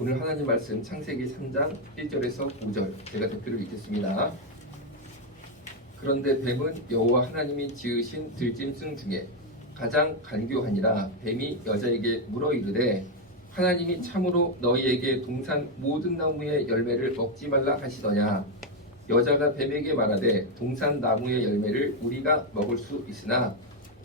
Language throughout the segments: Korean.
오늘 하나님 말씀 창세기 3장 1절에서 5절 제가 대표를 읽겠습니다. 그런데 뱀은 여호와 하나님이 지으신 들짐승 중에 가장 간교하니라. 뱀이 여자에게 물어 이르되 하나님이 참으로 너희에게 동산 모든 나무의 열매를 먹지 말라 하시더냐. 여자가 뱀에게 말하되 동산 나무의 열매를 우리가 먹을 수 있으나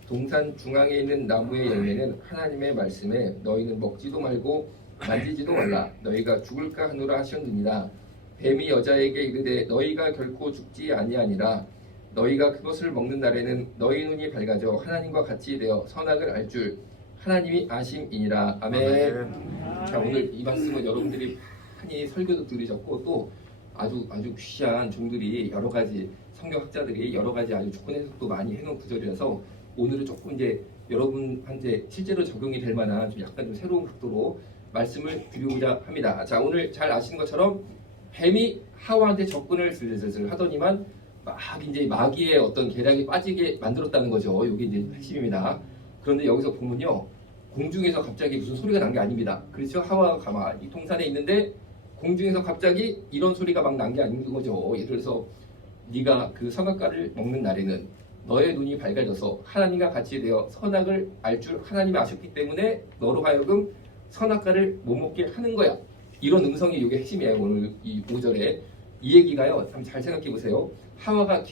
동산 중앙에 있는 나무의 열매는 하나님의 말씀에 너희는 먹지도 말고 만지지도 말라. 너희가 죽을까 하노라 하셨느니라. 뱀이 여자에게 이르되 너희가 결코 죽지 아니하니라. 너희가 그것을 먹는 날에는 너희 눈이 밝아져 하나님과 같이 되어 선악을 알 줄 하나님이 아심이니라. 아멘. 자, 오늘 이 말씀은 여러분들이 많이 설교도 들으셨고 또 아주 귀한 종들이 여러 가지 성경학자들이 여러 가지 아주 좋은 해석도 많이 해놓은 구절이라서 오늘은 조금 이제 여러분한테 실제로 적용이 될 만한 좀 약간 좀 새로운 각도로 말씀을 드리고자 합니다. 자, 오늘 잘 아시는 것처럼 뱀이 하와한테 접근을 슬슬 하더니만 막 이제 마귀의 어떤 계략에 빠지게 만들었다는 거죠. 이게 이제 핵심입니다. 그런데 여기서 보면요, 공중에서 갑자기 무슨 소리가 난 게 아닙니다. 그렇죠? 하와가 가만히 동산에 있는데 공중에서 갑자기 이런 소리가 막 난 게 아닌 거죠. 예를 들어서 네가 그 선악과를 먹는 날에는 너의 눈이 밝아져서 하나님과 같이 되어 선악을 알 줄 하나님이 아셨기 때문에 너로 하여금 선악과를 못 먹게 하는 거야. 이런 음성이 이게 핵심이에요. 오늘 이 5절에 이 얘기가요. 참 잘 생각해 보세요. 하와가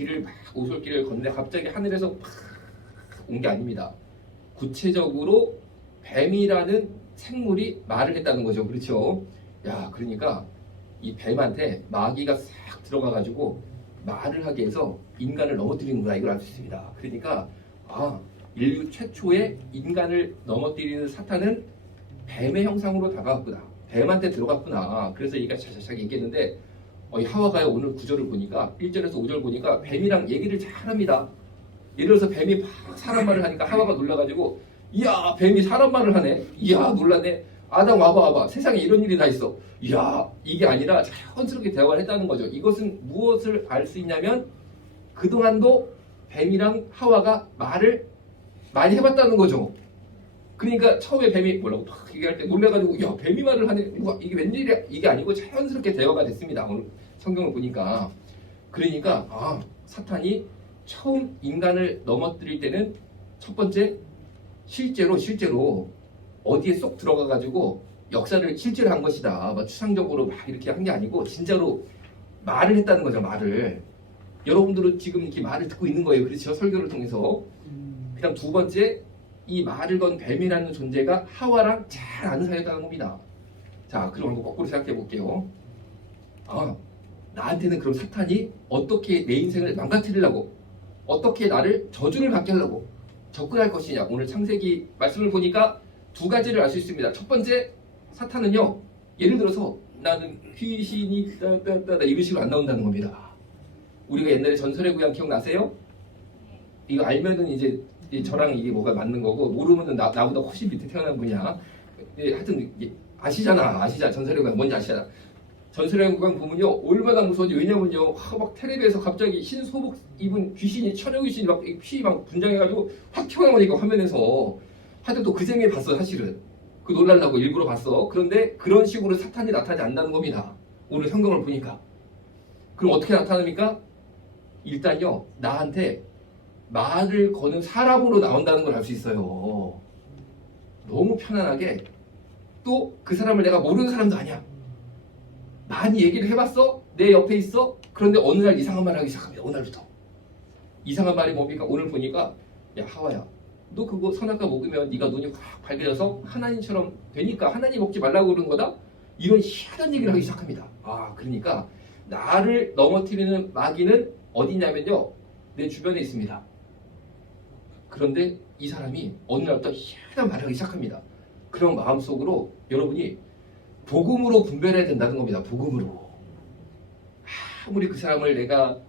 오솔길을 걷는데 갑자기 하늘에서 온 게 아닙니다. 구체적으로 뱀이라는 생물이 말을 했다는 거죠. 그렇죠? 야, 그러니까 이 뱀한테 마귀가 싹 들어가가지고 말을 하게 해서 인간을 넘어뜨리는구나, 이걸 알 수 있습니다. 그러니까 인류 최초의 인간을 넘어뜨리는 사탄은 뱀의 형상으로 다가왔구나, 뱀한테 들어갔구나. 그래서 얘가 샤샤샥 얘기했는데 이 하와가요, 오늘 구절을 보니까 1절에서 5절 보니까 뱀이랑 얘기를 잘합니다. 예를 들어서 뱀이 막 사람 말을 하니까 하와가 놀라가지고 이야, 뱀이 사람 말을 하네. 이야, 놀라네. 아담 와봐. 세상에 이런 일이 다 있어. 이야, 이게 아니라 자연스럽게 대화를 했다는 거죠. 이것은 무엇을 알 수 있냐면 그동안도 뱀이랑 하와가 말을 많이 해봤다는 거죠. 그러니까 처음에 뱀이 뭐라고 막 얘기할 때 놀래가지고 야, 뱀이 말을 하네. 우와, 이게 웬일이야. 이게 아니고 자연스럽게 대화가 됐습니다. 오늘 성경을 보니까. 그러니까 사탄이 처음 인간을 넘어뜨릴 때는 첫 번째 실제로 어디에 쏙 들어가가지고 역사를 실제로 한 것이다. 막 추상적으로 막 이렇게 한 게 아니고 진짜로 말을 했다는 거죠. 말을. 여러분들은 지금 이렇게 말을 듣고 있는 거예요. 그렇죠? 설교를 통해서. 그다음 두 번째, 이 말을 건 뱀이라는 존재가 하와랑 잘 아는 사이였다는 겁니다. 자, 그럼 한번 거꾸로 생각해 볼게요. 나한테는 그럼 사탄이 어떻게 내 인생을 망가뜨리려고, 어떻게 나를 저주를 받게 하려고 접근할 것이냐. 오늘 창세기 말씀을 보니까 두 가지를 알 수 있습니다. 첫 번째, 사탄은요, 예를 들어서 나는 귀신이 따따따 이런 식으로 안 나온다는 겁니다. 우리가 옛날에 전설의 고향 기억나세요? 이거 알면은 이제 저랑 이게 뭐가 맞는 거고, 모르면은 나보다 훨씬 밑에 태어난 분이야. 하여튼 아시잖아. 전설의 고향 뭔지 아시잖아. 전설의 고향 보면요, 얼마나 무서운지. 왜냐면요, 막 텔레비에서 갑자기 흰 소복 입은 귀신이, 처녀 귀신이 막 피 막 분장해가지고 확 튀어나오니까 화면에서. 하여튼 또 그 재미에 봤어. 사실은 그 놀라려고 일부러 봤어. 그런데 그런 식으로 사탄이 나타나지 않는다는 겁니다. 오늘 성경을 보니까. 그럼 어떻게 나타납니까? 일단요, 나한테 말을 거는 사람으로 나온다는 걸 알 수 있어요. 너무 편안하게. 또 그 사람을 내가 모르는 사람도 아니야. 많이 얘기를 해봤어? 내 옆에 있어? 그런데 어느 날 이상한 말을 하기 시작합니다. 어느 날부터. 이상한 말이 뭡니까? 오늘 보니까 야, 하와야, 너 그거 선악과 먹으면 네가 눈이 확 밝아져서 하나님처럼 되니까 하나님 먹지 말라고 그러는 거다? 이런 희한한 얘기를 하기 시작합니다. 그러니까 나를 넘어뜨리는 마귀는 어디냐면요, 내 주변에 있습니다. 그런데 이 사람이 어느 날부터 희한한 말을 하기 시작합니다. 그런 마음속으로 여러분이 복음으로 분별해야 된다는 겁니다. 복음으로. 아무리 그 사람을 내가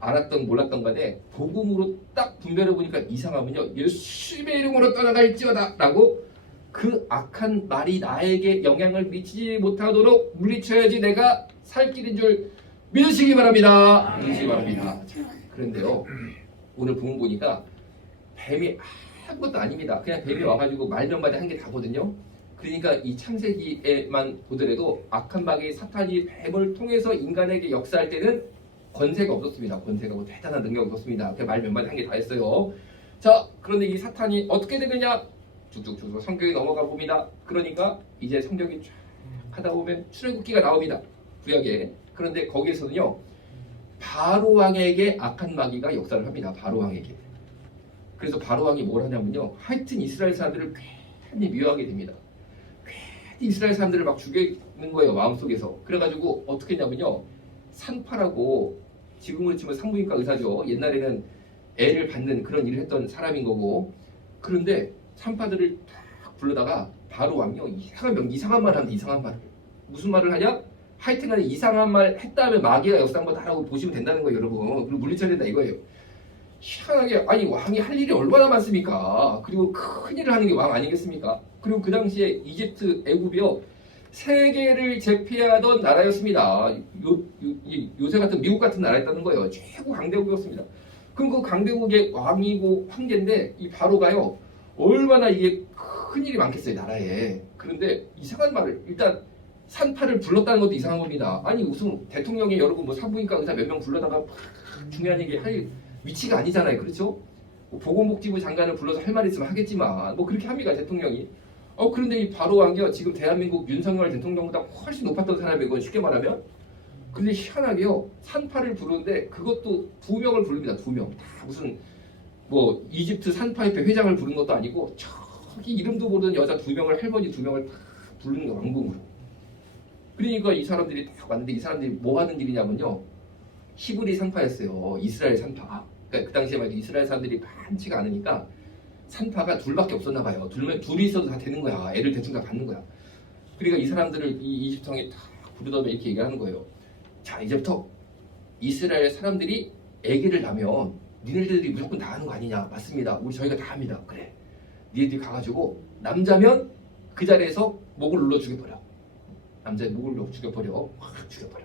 알았던 몰랐던 간에 복음으로 딱 분별해 보니까 이상하면요, 예수님의 이름으로 떠나갈지어다 라고 그 악한 말이 나에게 영향을 미치지 못하도록 물리쳐야지 내가 살 길인 줄 믿으시기 바랍니다. 믿으시기 바랍니다. 그런데요, 오늘 본문 보니까 뱀이 아무것도 아닙니다. 그냥 뱀이 와가지고 말 몇 마디 한 게 다거든요. 그러니까 이 창세기에만 보더라도 악한 마귀 사탄이 뱀을 통해서 인간에게 역사할 때는 권세가 없었습니다. 권세가 뭐 대단한 능력이 없었습니다. 그 말 몇 마디 한 게 다 했어요. 자, 그런데 이 사탄이 어떻게 되느냐? 쭉쭉쭉 성경에 넘어가 봅니다. 그러니까 이제 성경이 쫙 하다 보면 출애굽기가 나옵니다. 구약에. 그런데 거기에서는요, 바로 왕에게 악한 마귀가 역사를 합니다. 바로 왕에게. 그래서 바로 왕이 뭘 하냐면요, 하여튼 이스라엘 사람들을 괜히 미워하게 됩니다. 괜히 이스라엘 사람들을 막 죽이는 거예요, 마음속에서. 그래가지고 어떻게 했냐면요, 산파라고, 지금으로 치면 산부인과 의사죠. 옛날에는 애를 받는 그런 일을 했던 사람인 거고. 그런데 산파들을 딱 불러다가 바로 왕이요, 이상한 말을 합니다. 이상한 말을. 무슨 말을 하냐? 하여튼간에 이상한 말 했다면 마귀가 역사한 거다라고 보시면 된다는 거예요, 여러분. 그리고 물리쳐야 된다 이거예요. 희한하게, 아니 왕이 할 일이 얼마나 많습니까? 그리고 큰 일을 하는 게 왕 아니겠습니까? 그리고 그 당시에 이집트, 애굽이요, 세계를 제패하던 나라였습니다. 요새 같은 미국 같은 나라였다는 거예요. 최고 강대국이었습니다. 그럼 그 강대국의 왕이고 황제인데 이 바로가요, 얼마나 이게 큰 일이 많겠어요, 나라에. 그런데 이상한 말을, 일단 산파를 불렀다는 것도 이상한 겁니다. 아니 무슨 대통령이 여러분 뭐 산부인과 의사 몇 명 불러다가 중요한 얘기 할 위치가 아니잖아요. 그렇죠? 뭐 보건복지부 장관을 불러서 할 말 있으면 하겠지만 뭐 그렇게 합니까, 대통령이? 그런데 이 바로 왕이요, 지금 대한민국 윤석열 대통령보다 훨씬 높았던 사람이고, 쉽게 말하면. 근데 희한하게요, 산파를 부르는데 그것도 2명을 부릅니다. 2명. 다 무슨 뭐 이집트 산파협회 회장을 부른 것도 아니고, 저기 이름도 모르는 여자 2명을, 할머니 2명을 다 부르는 거, 왕궁으로. 그러니까 이 사람들이 딱 왔는데, 이 사람들이 뭐 하는 일이냐면요, 히브리 산파였어요. 이스라엘 산파. 그러니까 그 당시에 말이죠, 이스라엘 사람들이 많지가 않으니까 산파가 둘밖에 없었나 봐요. 둘이 있어도 다 되는 거야. 애를 대충 다 받는 거야. 그러니까 이 사람들을 이 이집트 왕이 다 부르더니 이렇게 얘기하는 거예요. 자, 이제부터 이스라엘 사람들이 아기를 낳으면 니네들이 무조건 다 하는 거 아니냐? 맞습니다. 저희가 다 합니다. 그래. 니네들이 가가지고 남자면 그 자리에서 목을 눌러 죽여버려. 남자의 목을 눌러 죽여버려. 확 죽여버려.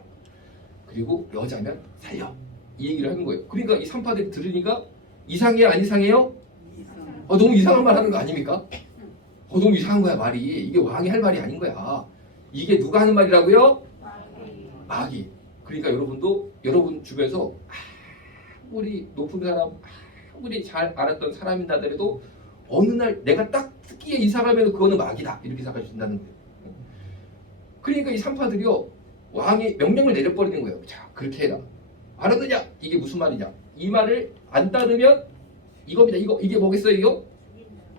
그리고 여자면 살려. 이 얘기를 하는 거예요. 그러니까 이 산파들이 들으니까 이상해요, 안 이상해요? 너무 이상한 말 하는 거 아닙니까? 너무 이상한 거야, 말이. 이게 왕이 할 말이 아닌 거야. 이게 누가 하는 말이라고요? 마귀. 그러니까 여러분도 여러분 주변에서 아무리 높은 사람, 아무리 잘 알았던 사람인다 하더라도 어느 날 내가 딱 듣기에 이상하면 그거는 마귀다, 이렇게 생각할 수 있다는 거예요. 그러니까 이 산파들이요, 왕이 명령을 내려버리는 거예요. 자, 그렇게 해라. 알았느냐? 이게 무슨 말이냐? 이 말을 안 따르면 이겁니다. 이게 뭐겠어요, 이거?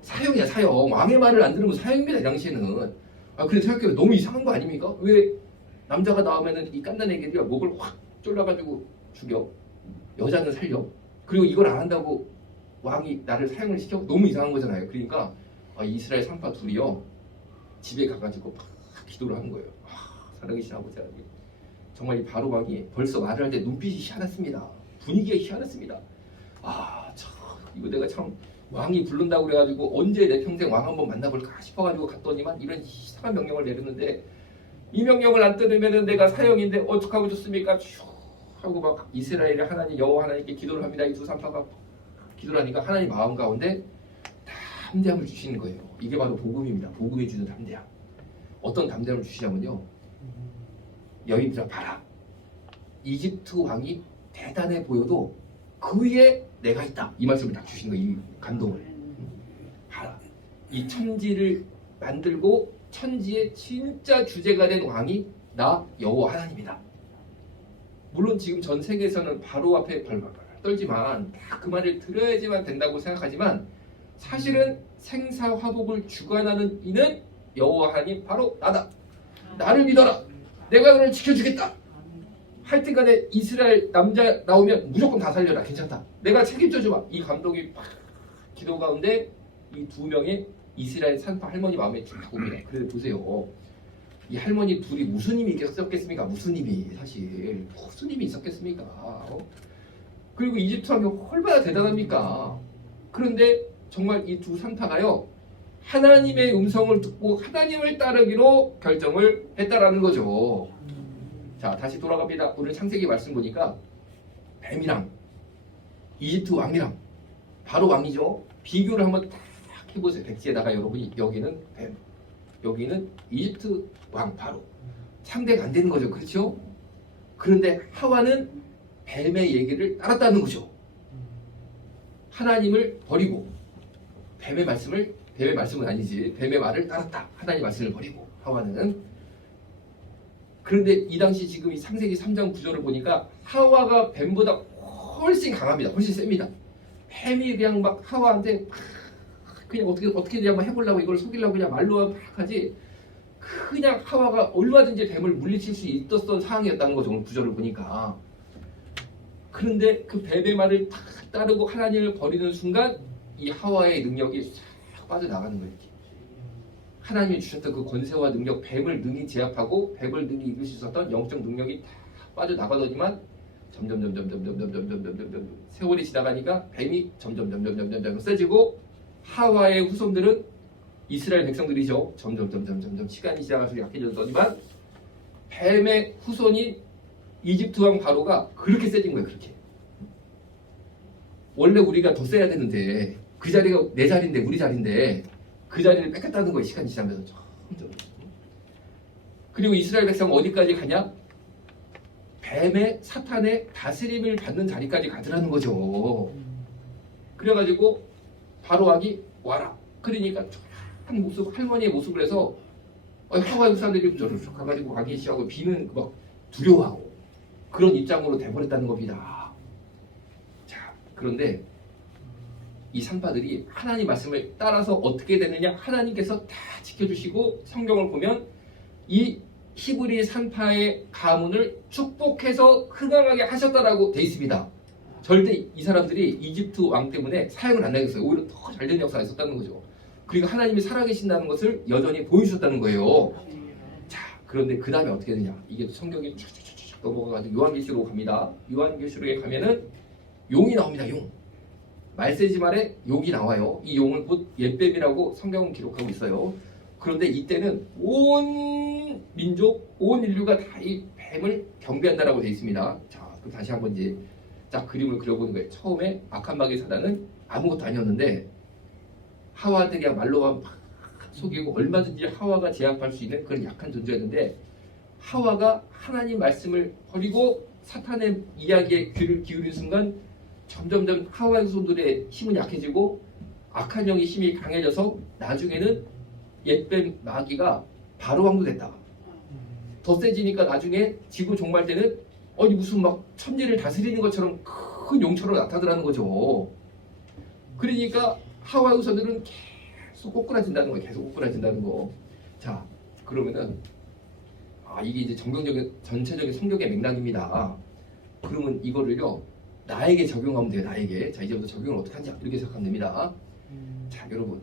사형이야, 사형. 왕의 말을 안 들으면 사형입니다, 이 당시에는. 근데 생각해보면 너무 이상한 거 아닙니까? 왜 남자가 나오면은 이 깐난 애기들이 목을 확 졸라가지고 죽여. 여자는 살려. 그리고 이걸 안 한다고 왕이 나를 사형을 시켜? 너무 이상한 거잖아요. 그러니까 이스라엘 산파 둘이요, 집에 가가지고 막 기도를 하는 거예요. 살아계신 아버지 하나님, 정말 이 바로 왕이 벌써 말을 할 때 눈빛이 희한했습니다. 분위기가 희한했습니다. 참 이거 내가 참 왕이 부른다고 그래가지고 언제 내 평생 왕 한번 만나볼까 싶어가지고 갔더니만 이런 이상한 명령을 내렸는데, 이 명령을 안 들으면은 내가 사형인데 어떡하고 좋습니까? 슉 하고 막 이스라엘의 하나님 여호와 하나님께 기도를 합니다. 이 두 산파가 기도를 하니까 하나님 마음 가운데 담대함을 주시는 거예요. 이게 바로 복음입니다. 복음이 주는 담대함. 어떤 담대함을 주시냐면요, 여인들아 봐라, 이집트 왕이 대단해 보여도 그 위에 내가 있다, 이 말씀을 딱 주시는 거예요. 이 감동을. 봐라, 이 천지를 만들고 천지의 진짜 주제가 된 왕이 나 여호와 하나님이다. 물론 지금 전 세계에서는 바로 앞에 발발 떨지만 다 그 말을 들어야지만 된다고 생각하지만, 사실은 생사화복을 주관하는 이는 여호와 하나님, 바로 나다. 나를 믿어라. 내가 너를 지켜주겠다. 하여튼간에 이스라엘 남자 나오면 무조건 다 살려라. 괜찮다. 내가 책임져줘봐. 이 감독이 팍 기도 가운데 이 2명의 이스라엘 산파 할머니 마음에 쭉 옵니다. 그래서 보세요. 이 할머니 둘이 무슨 힘이 있었겠습니까? 무슨 힘이 있었겠습니까? 그리고 이집트 왕이 얼마나 대단합니까? 그런데 정말 이 두 산파가요, 하나님의 음성을 듣고 하나님을 따르기로 결정을 했다라는 거죠. 자, 다시 돌아갑니다. 오늘 창세기 말씀 보니까 뱀이랑 이집트 왕이랑, 바로 왕이죠, 비교를 한번 딱 해보세요. 백지에다가 여러분이, 여기는 뱀, 여기는 이집트 왕 바로 상대가 안 되는 거죠. 그렇죠? 그런데 하와는 뱀의 얘기를 따랐다는 거죠. 하나님을 버리고 뱀의 말씀은 아니지. 뱀의 말을 따랐다. 하나님 말씀을 버리고 하와는. 그런데 이 당시 지금 이 창세기 3장 9절을 보니까 하와가 뱀보다 훨씬 강합니다. 훨씬 셉니다. 뱀이 그냥 막 하와한테 그냥 어떻게 그냥 해보려고 이걸 속이려고 그냥 말로 막 하지. 그냥 하와가 얼마든지 뱀을 물리칠 수 있었던 상황이었다는 거죠. 오늘 구절을 보니까. 그런데 그 뱀의 말을 딱 따르고 하나님을 버리는 순간 이 하와의 능력이 싹 빠져나가는 거예요. 이렇게. 하나님이 주셨던 그 권세와 능력, 뱀을 능히 제압하고 뱀을 능히 이길 수 있었던 영적 능력이 다 빠져나가더니만 점점 세월이 지나가니까 뱀이 점점 세지고 하와의 후손들은 이스라엘 백성들이죠. 점점 시간이 지나갈수록 약해졌더니만 뱀의 후손인 이집트 왕 바로가 그렇게 세진 거예요. 그렇게. 원래 우리가 더 세야 되는데 그 자리가 내 자리인데 우리 자리인데 그 자리를 뺏겼다는 거예요. 시간이 지나면서 점점. 그리고 이스라엘 백성은 어디까지 가냐? 뱀의 사탄의 다스림을 받는 자리까지 가더라는 거죠. 그래가지고 바로 왕이 와라. 그러니까 한 모습, 할머니의 모습을 해서 하와이 사람들이 저를 가가지고 왕이 시하고 비는 막 두려워하고 그런 입장으로 돼버렸다는 겁니다. 자, 그런데 이 산파들이 하나님 말씀을 따라서 어떻게 되느냐? 하나님께서 다 지켜주시고 성경을 보면 이 히브리 산파의 가문을 축복해서 흥왕하게 하셨다라고 돼 있습니다. 절대 이 사람들이 이집트 왕 때문에 사역을 안 하겠어요. 오히려 더 잘된 역사가 있었다는 거죠. 그리고 하나님이 살아계신다는 것을 여전히 보여주셨다는 거예요. 자, 그런데 그 다음에 어떻게 되냐? 이게 성경이 쭉 넘어가가지고 요한계시록으로 갑니다. 요한계시록에 가면은 용이 나옵니다. 용. 말세지 말에 용이 나와요. 이 용을 곧 옌뱀이라고 성경은 기록하고 있어요. 그런데 이때는 온 민족, 온 인류가 다 이 뱀을 경배한다라고 되어 있습니다. 자, 그럼 다시 한번 이제 딱 그림을 그려보는 거예요. 처음에 악한 마귀 사단은 아무것도 아니었는데 하와한테 그냥 말로만 막 속이고 얼마든지 하와가 제압할 수 있는 그런 약한 존재였는데 하와가 하나님 말씀을 버리고 사탄의 이야기에 귀를 기울인 순간 점점 하와의 후손들의 힘은 약해지고 악한 영의 힘이 강해져서 나중에는 옛뱀 마귀가 바로 왕도 됐다. 더 세지니까 나중에 지구 종말 때는 무슨 막 천지를 다스리는 것처럼 큰 용처럼 나타나는 거죠. 그러니까 하와의 후손들은 계속 꼬꾸라진다는 거예요. 계속 꼬꾸라진다는 거. 자, 그러면은 이게 이제 전체적인 성경의 맥락입니다. 그러면 이거를요 나에게 적용하면 돼요. 나에게. 자, 이제부터 적용을 어떻게 하냐 이렇게 생각하면 됩니다. 자, 여러분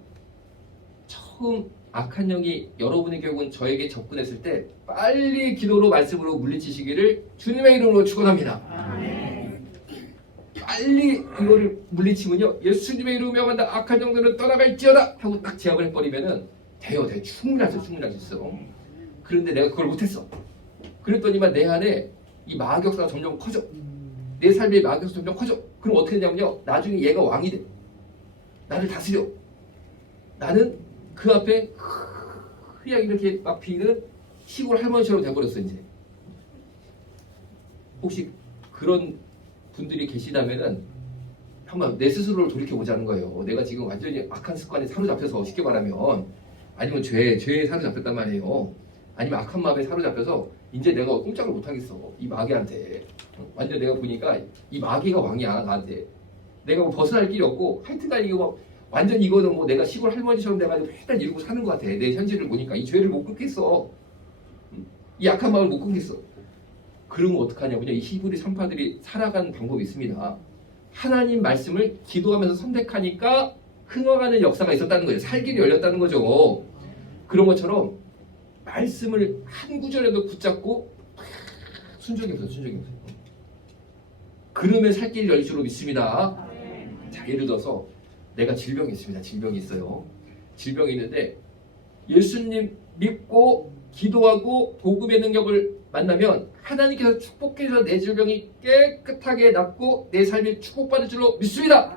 처음 악한 영이 여러분의 결국은 저에게 접근했을 때 빨리 기도로 말씀으로 물리치시기를 주님의 이름으로 축원합니다. 빨리 이거를 물리치면요 예수님의 이름으로 명한다 악한 영들은 떠나갈지어다 하고 딱 제압을 해버리면은 돼요. 충분할 수 있어. 그런데 내가 그걸 못했어. 그랬더니만 내 안에 이 마격사가 점점 커져. 내 삶의 마격사가 점점 커져. 그럼 어떻게 되냐면요 나중에 얘가 왕이 돼. 나를 다스려. 나는 그 앞에 그냥 이렇게 막 비는 시골 할머니처럼 돼버렸어. 이제 혹시 그런 분들이 계시다면은 한번 내 스스로를 돌이켜보자는 거예요. 내가 지금 완전히 악한 습관에 사로잡혀서 쉽게 말하면 아니면 죄에 사로잡혔단 말이에요. 아니면 악한 마음에 사로잡혀서 이제 내가 꼼짝을 못하겠어. 이 마귀한테. 완전 내가 보니까 이 마귀가 왕이야 나한테. 내가 뭐 벗어날 길이 없고 하여튼간 이거 막 완전 이거는 뭐 내가 시골 할머니처럼 돼가지고 맨날 이러고 사는 것 같아. 내 현실을 보니까 이 죄를 못 끊겠어. 이 악한 마음을 못 끊겠어. 그러면 어떡하냐면요. 이 히브리 산파들이 살아가는 방법이 있습니다. 하나님 말씀을 기도하면서 선택하니까 흥황하는 역사가 있었다는 거예요. 살 길이 열렸다는 거죠. 그런 것처럼 말씀을 한 구절에도 붙잡고 순종해보세요. 그러면 살 길이 열릴 줄로 믿습니다. 자, 예를 들어서 내가 질병이 있습니다. 질병이 있어요. 질병이 있는데 예수님 믿고 기도하고 복음의 능력을 만나면 하나님께서 축복해서 내 질병이 깨끗하게 낫고 내 삶이 축복받을 줄로 믿습니다.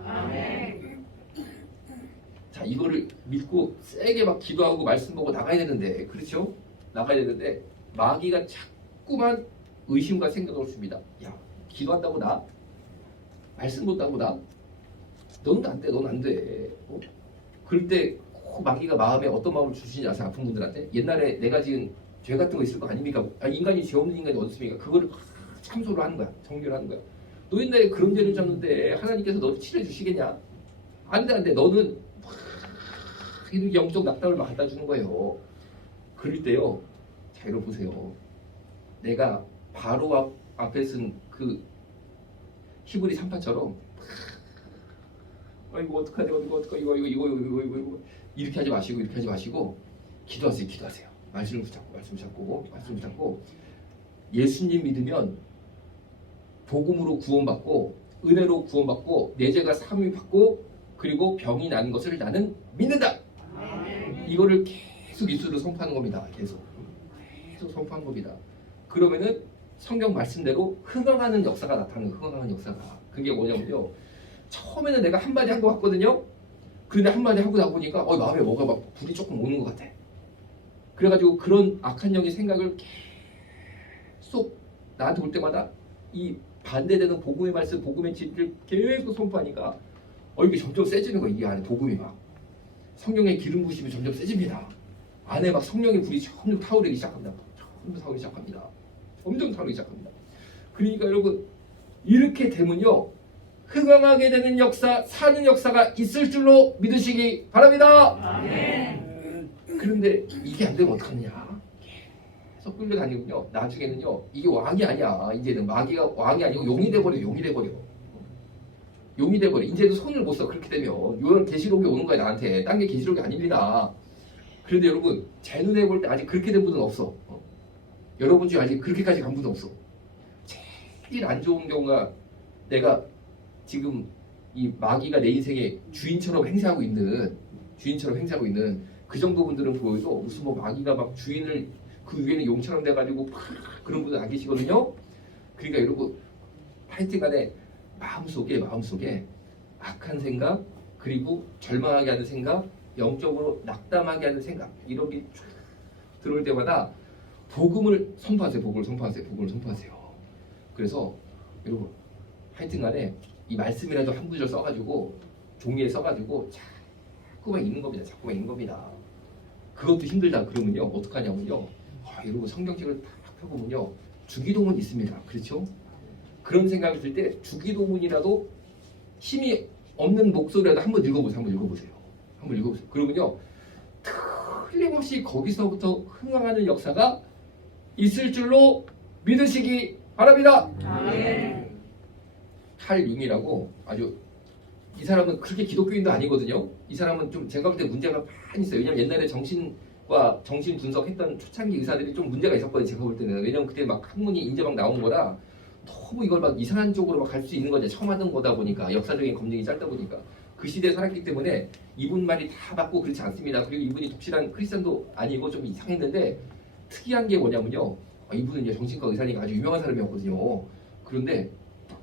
자, 이거를 믿고 세게 막 기도하고 말씀 보고 나가야 되는데, 그렇죠? 나가야 되는데 마귀가 자꾸만 의심과 생각을 줍니다. 야, 기도한다고 나? 말씀 본다고 나? 넌 안 돼, 넌 안 돼. 그럴 때 마귀가 마음에 어떤 마음을 주시는지 아세요? 아픈 분들한테. 옛날에 내가 지은 죄 같은 거 있을 거 아닙니까? 인간이 죄 없는 인간이 어디 있습니까? 그거를 참소를 하는 거야. 정죄를 하는 거야. 너 옛날에 그런 죄를 졌는데 하나님께서 너를 치료해 주시겠냐? 안 돼, 안 돼. 너는 이렇게 영적 낙담을 막 갖다 주는 거예요. 그럴 때요. 자, 여러분 보세요. 내가 바로 앞에 쓴 그 히브리 3파처럼 이거 어떡하지? 이거 어떡하? 이거 이렇게 하지 마시고 이렇게 하지 마시고 기도하세요. 말씀을 붙잡고 예수님 믿으면 복음으로 구원받고 은혜로 구원받고 내 죄가 사함을 받고 그리고 병이 나는 것을 나는 믿는다. 이거를 계속 입술로 선포하는 겁니다. 계속 선포하는 겁니다. 그러면은 성경 말씀대로 흥황하는 역사가 나타나는 거예요. 흥황하는 역사가. 그게 뭐냐면요. 처음에는 내가 한마디 한 것 같거든요. 그런데 한마디 하고 나보니까 마음에 뭐가 막 불이 조금 오는 것 같아. 그래가지고 그런 악한 영의 생각을 계속 나한테 올 때마다 이 반대되는 복음의 말씀, 복음의 진리를 계속 선포하니까 이게 점점 세지는 거예요. 이게 안에 복음이 막 성령의 기름 부심이 점점 세집니다. 안에 막 성령의 불이 점점 타오르기 시작합니다. 점점 타오르기 시작합니다. 그러니까 여러분 이렇게 되면요. 흥황하게 되는 역사, 사는 역사가 있을 줄로 믿으시기 바랍니다. 아멘. 그런데 이게 안 되면 어떡하느냐? 계속 끌려다니군요. 나중에는요. 이게 왕이 아니야. 이제는 마귀가 왕이 아니고 용이 돼버려. 이제도 손을 못 써. 그렇게 되면 요한 계시록이 오는 거야 나한테. 딴 게 계시록이 아닙니다. 그런데 여러분 제 눈에 볼 때 아직 그렇게 된 분은 없어. 여러분 중에 아직 그렇게까지 간 분은 없어. 제일 안 좋은 경우가 내가 지금 이 마귀가 내 인생의 주인처럼 행세하고 있는 그 정도 분들은 보여도 무슨 뭐 마귀가 막 주인을 그 위에는 용처럼 돼가지고 그런 분들 안 계시거든요. 그러니까 여러분 하여튼간에 마음속에 악한 생각 그리고 절망하게 하는 생각 영적으로 낙담하게 하는 생각 이런 게 들어올 때마다 복음을 선포하세요. 그래서 여러분 하여튼간에 이 말씀이라도 한 구절 써가지고 종이에 써가지고 자꾸만 읽는 겁니다. 그것도 힘들다 그러면요 어떡하냐면요. 여러분 성경책을 딱 펴보면요 주기도문이 있습니다. 그렇죠? 그런 생각이 들 때 주기도문이라도 힘이 없는 목소리라도 한번 읽어보세요. 그러면요 틀림없이 거기서부터 흥황하는 역사가 있을 줄로 믿으시기 바랍니다. 아멘. 칼 융이라고 아주 이 사람은 그렇게 기독교인도 아니거든요. 이 사람은 좀 제가 볼 때 문제가 많이 있어요. 왜냐면 옛날에 정신 분석했던 초창기 의사들이 좀 문제가 있었거든요. 제가 볼 때는. 왜냐면 그때 막 학문이 이제 막 나온 거라 너무 이걸 막 이상한 쪽으로 막 갈 수 있는 거죠. 처음 하는 거다 보니까 역사적인 검증이 짧다 보니까 그 시대에 살았기 때문에 이분 말이 다 맞고 그렇지 않습니다. 그리고 이분이 독실한 크리스천도 아니고 좀 이상했는데 특이한 게 뭐냐면요. 이분은 이제 정신과 의사니까 아주 유명한 사람이었거든요. 그런데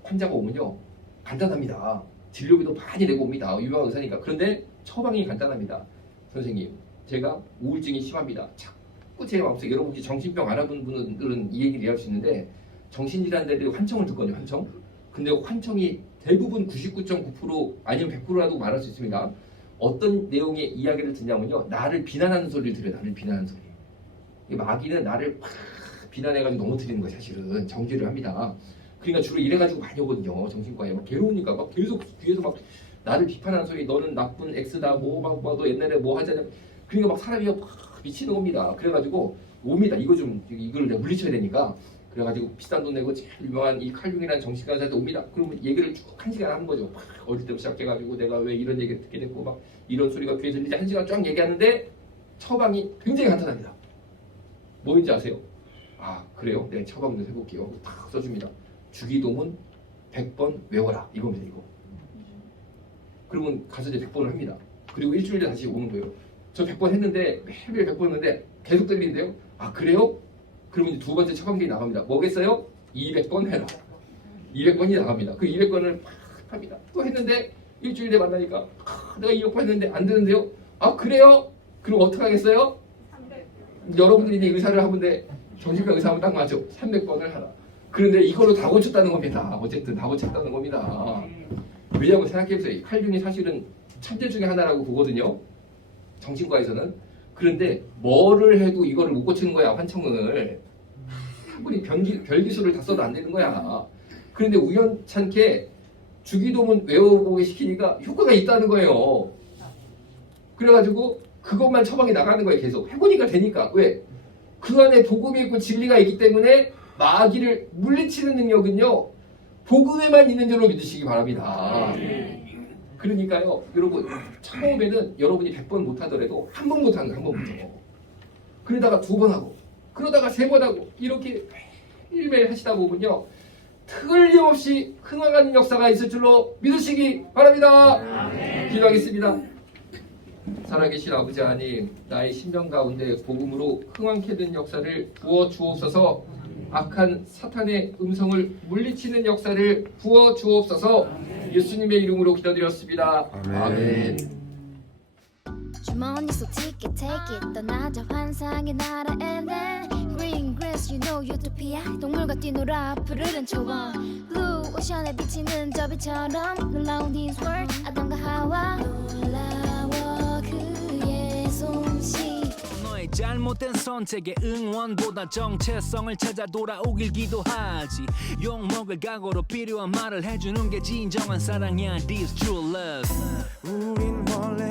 환자가 오면요 간단합니다. 진료비도 많이 내고 옵니다. 유명한 의사니까. 그런데 처방이 간단합니다. 선생님 제가 우울증이 심합니다. 자꾸 제 마음속에 여러분 혹시 정신병 알아본 분들은 이 얘기를 이해할 수 있는데 정신질환자들이 환청을 듣거든요. 환청. 근데 환청이 대부분 99.9% 아니면 100%라도 말할 수 있습니다. 어떤 내용의 이야기를 듣냐면요 나를 비난하는 소리를 들어요. 나를 비난하는 소리. 이 마귀는 나를 막 비난해가지고 넘어뜨리는 거예요. 사실은 정죄를 합니다. 그러니까 주로 이래가지고 많이 오거든요. 정신과에 막 괴로우니까 막 계속 뒤에서 막 나를 비판하는 소리 너는 나쁜 X다 너 옛날에 뭐 하자냐 그러니까 막 사람이 막 미치는 겁니다. 그래가지고 옵니다. 이걸 내가 물리쳐야 되니까 그래가지고 비싼 돈 내고 제일 유명한 이 칼융이라는 정신과 의사한테 옵니다. 그러면 얘기를 쭉 1시간 하는 거죠. 막 어릴 때부터 시작해가지고 내가 왜 이런 얘기를 듣게 됐고 막 이런 소리가 귀에 들리지 1시간 쫙 얘기하는데 처방이 굉장히 간단합니다. 뭐인지 아세요? 그래요? 내가 처방 좀 해볼게요. 딱 써줍니다. 주기도문 100번 외워라. 이겁니다. 이거. 그러면 가서 이제 100번을 합니다. 그리고 일주일에 다시 오는 거예요. 저 100번 했는데 매일 100번 했는데 계속 들리는데요. 그래요? 그러면 이제 두 번째 처방전이 나갑니다. 뭐겠어요? 200번 해라. 200번이 나갑니다. 그 200번을 막 합니다. 또 했는데 일주일에 만나니까 내가 2억 받는데 안 되는데요? 아 그래요? 그럼 어떡하겠어요? 여러분들이 이제 의사를 하는데 정신과 의사 하면 딱 맞죠? 300번을 하라. 그런데 이걸로 다 고쳤다는 겁니다. 어쨌든 다 고쳤다는 겁니다. 왜냐하면 생각해보세요. 칼륨이 사실은 천재 중에 하나라고 보거든요. 정신과에서는. 그런데 뭐를 해도 이거를 못 고치는 거야. 환청을. 아무리 별기술을 다 써도 안 되는 거야. 그런데 우연찮게 주기도문 외워보게 시키니까 효과가 있다는 거예요. 그래가지고 그것만 처방이 나가는 거예요. 계속 해보니까 되니까. 왜? 그 안에 복음이 있고 진리가 있기 때문에 마귀를 물리치는 능력은요 복음에만 있는 줄로 믿으시기 바랍니다. 그러니까요 여러분 처음에는 여러분이 100번 못하더라도 한 번 못하는 거예요. 한 번 못하고 그러다가 2번 하고 그러다가 3번 하고 이렇게 매일매일 하시다 보면요 틀림없이 흥황하는 역사가 있을 줄로 믿으시기 바랍니다. 기도하겠습니다. 살아계신 아버지 하나님, 나의 심령 가운데 복음으로 흥왕케 된 역사를 부어 주옵소서. 악한 사탄의 음성을 물리치는 역사를 부어 주옵소서. 예수님의 이름으로 기도드렸습니다. 아멘. 주머니 속 ticket take it 떠나자 환상의 나라 and then green grass you know utopia 동물과 뛰놀아 푸르른 초원 blue 오션에 비치는 저 빛처럼 놀라운 this world 아담과 하와 놀라워 그의 솜씨 너의 잘못된 선택에 응원보다 정체성을 찾아 돌아오길 기도하지 욕먹을 각오로 필요한 말을 해주는 게 진정한 사랑이야 This true love 우린 원래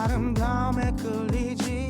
아름다움에 끌리지